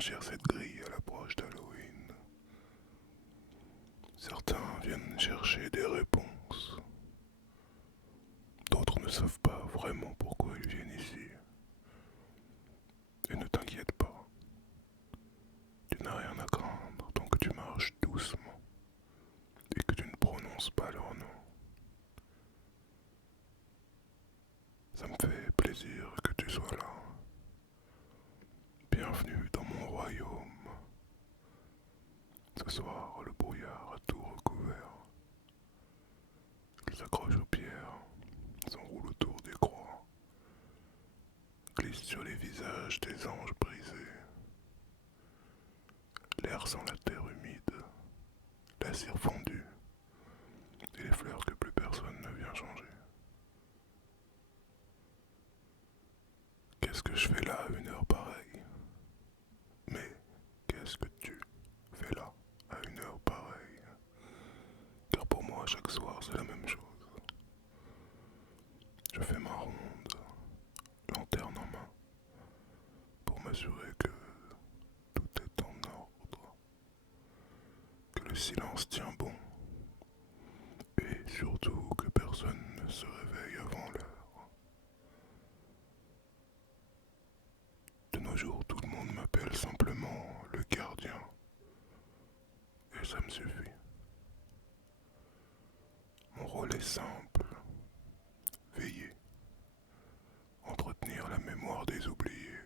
franchir cette grille à l'approche d'Halloween. Certains viennent chercher des réponses. D'autres ne savent pas vraiment pourquoi ils viennent ici. Et ne t'inquiète pas, tu n'as rien à craindre tant que tu marches doucement et que tu ne prononces pas leur nom. Ça me fait plaisir que tu sois là. Bienvenue dans mon royaume. Ce soir, le brouillard a tout recouvert. Il s'accroche aux pierres, s'enroule autour des croix, glisse sur les visages des anges brisés. L'air sent la terre humide, la cire fondue et les fleurs que plus personne ne vient changer. Qu'est-ce que je fais là à une heure pareille? Mais qu'est-ce que tu fais là à une heure pareille? Car pour moi, chaque soir, c'est la même chose. Je fais ma ronde, lanterne en main, pour m'assurer que tout est en ordre, que le silence tient bon, et surtout que personne ne se réveille avant l'heure. De nos jours, tout le monde m'appelle simplement le gardien, et ça me suffit. Mon rôle est simple, veiller, entretenir la mémoire des oubliés,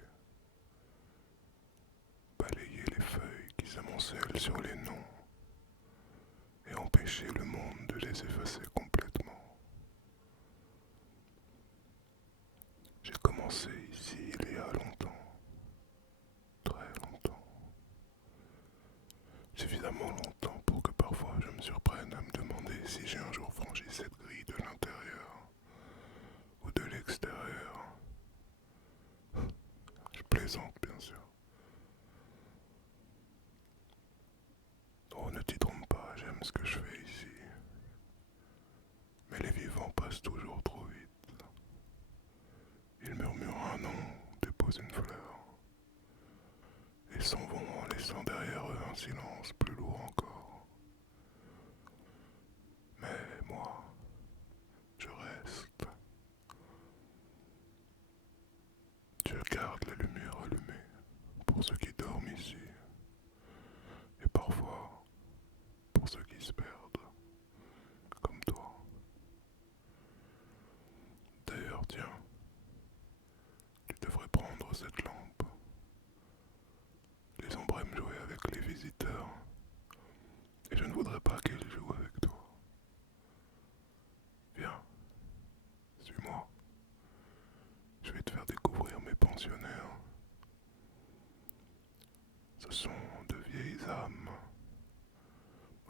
balayer les feuilles qui s'amoncellent sur les noms, et empêcher le monde de les effacer complètement. J'ai commencé ici il y a longtemps, très longtemps. Suffisamment longtemps pour que parfois je me surprenne à me demander si j'ai un jour franchi cette grille de l'intérieur ou de l'extérieur. Je plaisante bien sûr. Oh, ne t'y trompe pas, j'aime ce que je fais ici. Mais les vivants passent toujours trop vite. Ils murmurent un nom, déposent une fleur, et s'en vont en laissant derrière eux un silence plus lourd encore. Mais moi, je reste. Je garde la lumière allumée pour ceux qui dorment ici, et parfois pour ceux qui se perdent, comme toi. D'ailleurs, tiens, tu devrais prendre cette lampe. Les ombres aiment jouer avec les visiteurs, et je ne voudrais pas qu'elles jouent avec toi. Viens, suis-moi. Je vais te faire découvrir mes pensionnaires. Ce sont de vieilles âmes,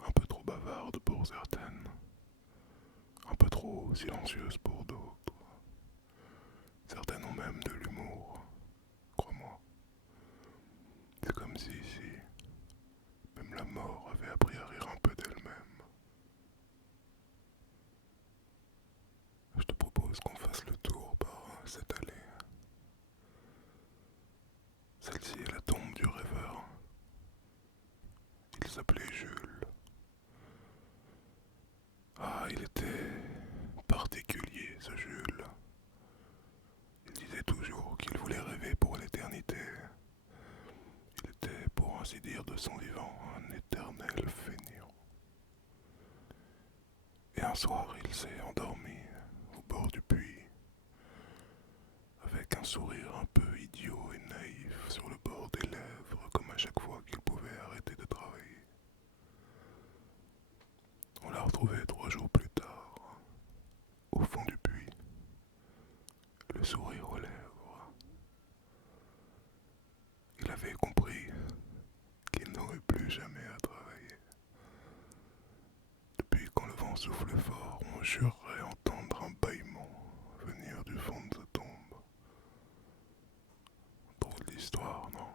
un peu trop bavardes pour certaines, un peu trop silencieuses pour d'autres. Certaines ont même de l'humour, crois-moi. C'est comme si ici, même la mort avait appris à rire un peu d'elle-même. Je te propose qu'on fasse le tour par cette allée. Celle-ci est la tombe du rêveur. Il s'appelait Jules. Ah, il était particulier, ce Jules. Il disait toujours qu'il voulait rêver pour l'éternité. Il était, pour ainsi dire, de son vivant, un éternel feignant. Et un soir, il s'est endormi au bord du puits, avec un sourire un peu idiot et naïf sur le bord des lèvres, comme à chaque fois qu'il pouvait arrêter de travailler. On l'a retrouvé 3 jours plus tard, au fond du puits, le sourire aux lèvres. Il avait compris qu'il n'aurait plus jamais à travailler. Depuis quand le vent souffle fort, on jurerait entendre un bâillement venir du fond de sa tombe. Drôle d'histoire, non?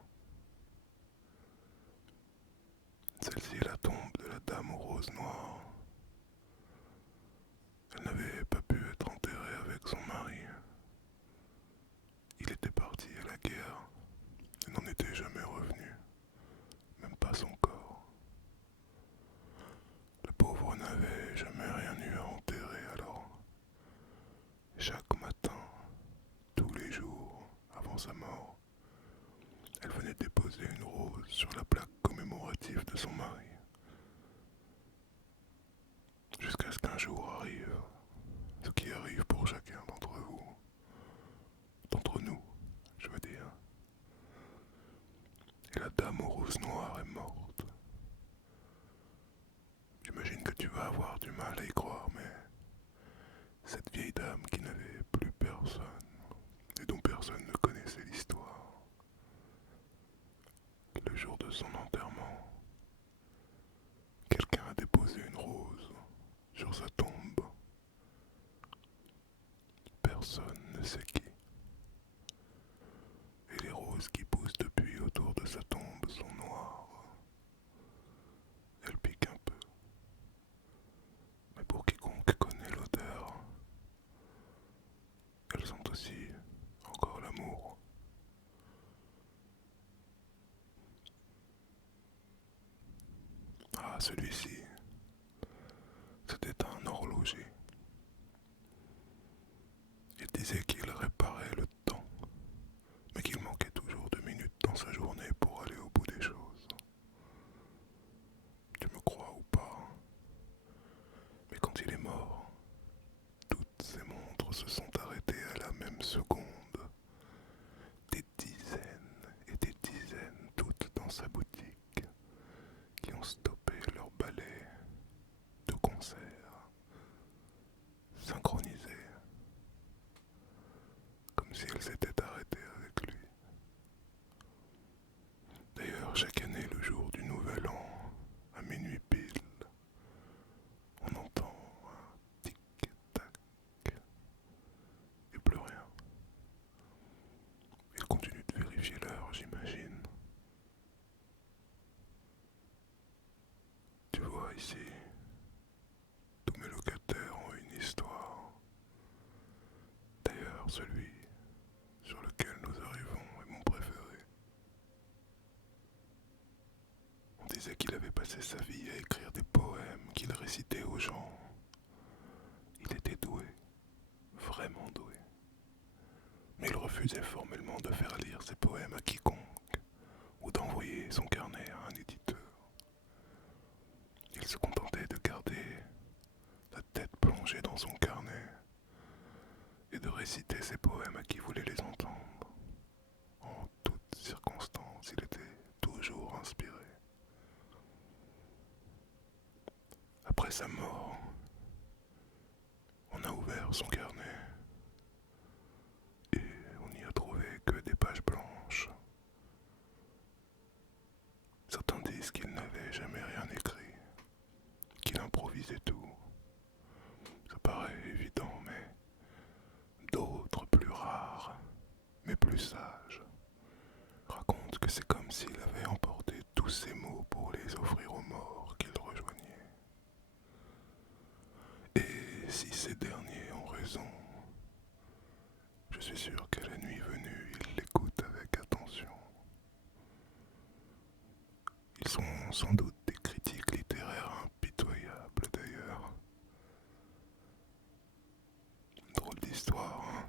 Celle-ci est la tombe de la dame aux roses noires. Elle n'avait pas pu être enterrée avec son mari. Il était parti à la guerre et n'en était jamais revenu. mal à y croire, mais cette vieille dame qui n'avait plus personne et dont personne ne connaissait l'histoire, le jour de son enterrement, quelqu'un a déposé une rose sur sa tombe. Personne ne sait qui. Et les roses qui poussent depuis autour de sa tombe sont noires. Elles piquent un peu. Mais pour quiconque connaît l'odeur, elles sont aussi encore l'amour. Ah, celui-ci, c'était un horloger. Il disait qu'il réparait le temps, mais qu'il manquait toujours 2 minutes dans sa journée pour aller au bout des choses. Tu me crois ou pas, mais quand il est mort, toutes ces montres se sont arrêtées à la même seconde. Des dizaines et des dizaines, toutes dans sa boutique, qui ont stoppé leur balai de concert, synchronisées, comme si elles s'étaient arrêtées avec lui. D'ailleurs, chaque année, le jour du Nouvel An, à minuit pile, on entend un tic-tac et plus rien. Il continue de vérifier l'heure, j'imagine. Tu vois ici, tous mes locataires ont une histoire. D'ailleurs, celui sur lequel nous arrivons est mon préféré. On disait qu'il avait passé sa vie à écrire des poèmes qu'il récitait aux gens. Il était doué, vraiment doué. Mais il refusait formellement de faire lire ses poèmes à quiconque ou d'envoyer son carnet à un éditeur. Il se contentait de garder la tête plongée dans son carnet et de réciter ses poèmes à qui voulait les entendre. En toutes circonstances, il était toujours inspiré. Après sa mort, on a ouvert son carnet et on n'y a trouvé que des pages blanches. Certains disent qu'il n'avait jamais rien écrit, qu'il improvisait tout. Ça paraît évident, mais d'autres, plus rares, mais plus sages, racontent que c'est comme s'il avait emporté tous ses mots pour les offrir aux morts qu'il rejoignait. Et si ces derniers ont raison, je suis sûr qu'à la nuit venue, ils l'écoutent avec attention. Ils sont sans doute des critiques littéraires impitoyables d'ailleurs. Drôle d'histoire, hein.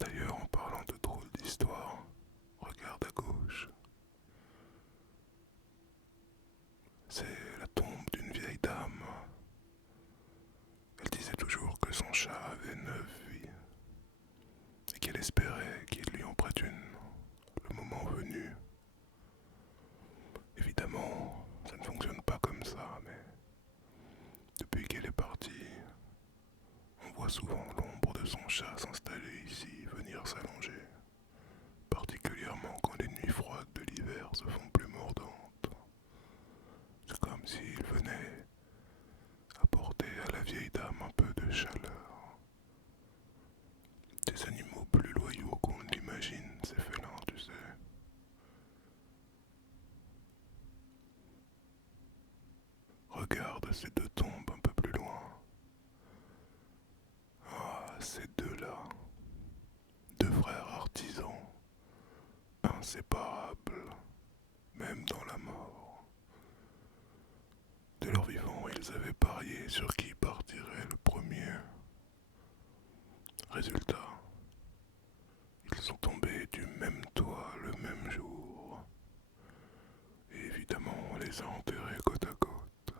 D'ailleurs, en parlant de drôle d'histoire, regarde à gauche. C'est la tombe d'une vieille dame. Elle disait toujours que son chat avait 9 vies et qu'elle espérait qu'il lui en prête une le moment venu. Évidemment, ça ne fonctionne pas comme ça, mais depuis qu'elle est partie, on voit souvent l'ombre de son chat s'installer ici, venir s'allonger, particulièrement quand les nuits froides de l'hiver se font plus mordantes. C'est comme s'il venait apporter à la vieille dame un peu de chaleur. Des animaux plus loyaux qu'on ne l'imagine, ces félins, tu sais. Regarde ces deux tombes un peu plus loin. Ah, ces deux-là, deux frères artisans, inséparables, même dans la mort. De leur vivant, ils avaient parié sur qui partirait le premier. Résultat, ils sont tombés du même toit le même jour. Et évidemment, on les a enterrés côte à côte.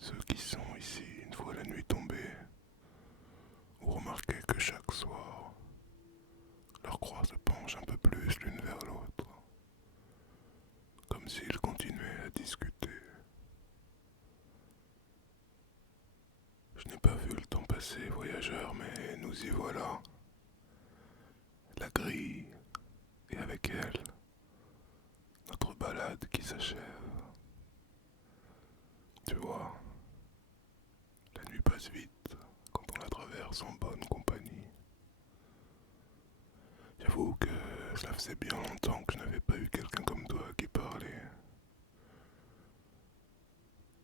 Ceux qui sont ici, une fois la nuit tombée, ont remarqué que chaque soir, leur croix se penche un peu plus l'une vers l'autre. voyageurs, mais nous y voilà. La grille, et avec elle, notre balade qui s'achève. Tu vois, la nuit passe vite quand on la traverse en bonne compagnie. J'avoue que cela faisait bien longtemps que je n'avais pas eu quelqu'un comme toi qui parlait.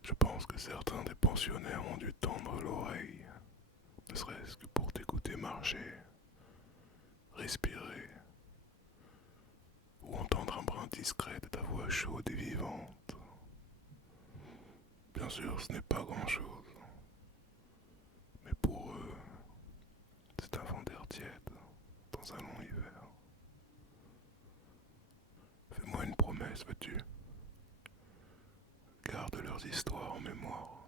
Je pense que certains des pensionnaires ont dû tendre l'oreille, ne serait-ce que pour t'écouter marcher, respirer, ou entendre un brin discret de ta voix chaude et vivante. Bien sûr, ce n'est pas grand-chose, mais pour eux, c'est un vent d'air tiède dans un long hiver. Fais-moi une promesse, veux-tu? Garde leurs histoires en mémoire.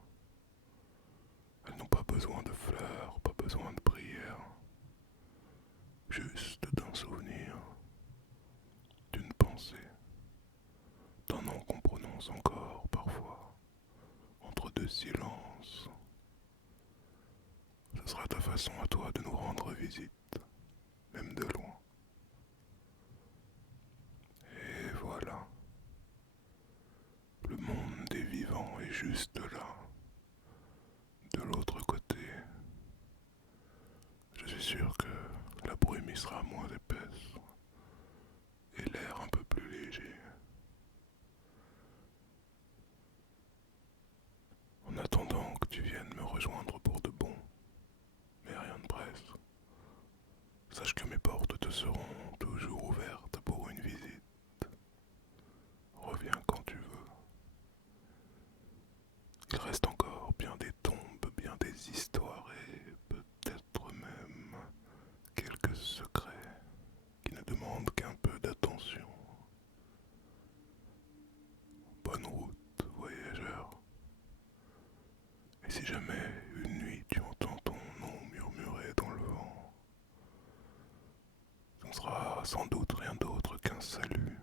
Elles n'ont pas besoin de fleurs, pas besoin de prières, juste d'un souvenir, d'une pensée, d'un nom qu'on prononce encore parfois, entre deux silences. Ce sera ta façon à toi de nous rendre visite, même de loin. Et voilà, le monde des vivants est juste là, de l'autre côté. Je suis sûr que la brume y sera moins épaisse et l'air un peu plus léger. En attendant que tu viennes me rejoindre pour de bon, mais rien ne presse. Sache que mes portes te seront toujours ouvertes pour une visite. Reviens quand tu veux. Il reste encore bien des tombes, bien des histoires et peut-être même quelques secrets qui ne demandent qu'un peu d'attention. Bonne route, voyageur. Et si jamais une nuit tu entends ton nom murmurer dans le vent, ce ne sera sans doute rien d'autre qu'un salut.